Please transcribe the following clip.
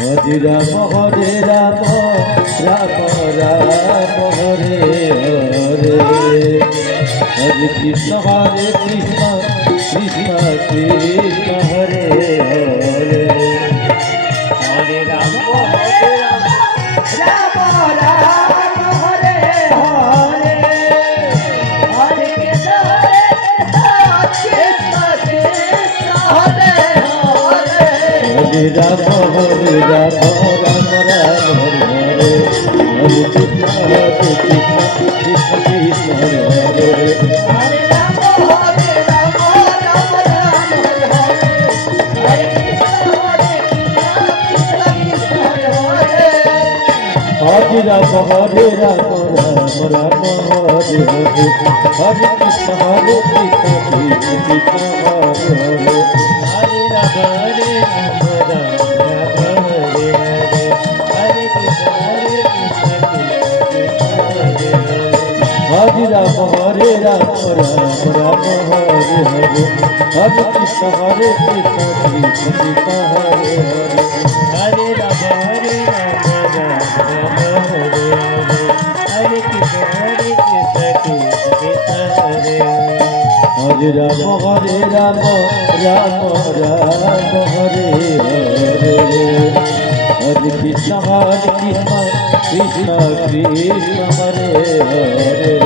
Hare Ram Hare Ram Ram Ram Hare Hare Hare Krishna Krishna Krishna Hare Hare Hare Ram Ram Ram Hare Hare Hare Krishna Krishna Krishna Hare Hare Hare Ram Hare Ram Ram Ram Hare Hare Hare Krishna Krishna Krishna Hare Hare Hare Ram Ram Ram Hare Hare Hare Krishna Krishna Krishna Hare Hare Hare Ram Hare Ram Ram Ram Hare Hare Hare Krishna Krishna Krishna Hare Hare Hare Ram Ram Ram Hare Hare Hare Krishna Hare Ram Hare Ram Ram Ram Hare Hare Hare Krishna Krishna Krishna Hare Hare Hare Ram Ram Ram Hare Hare Hare Krishna Krishna Hare Hare Ram Hare Ram Ram Ram Hare Hare Hare Krishna Krishna Krishna Hare Hare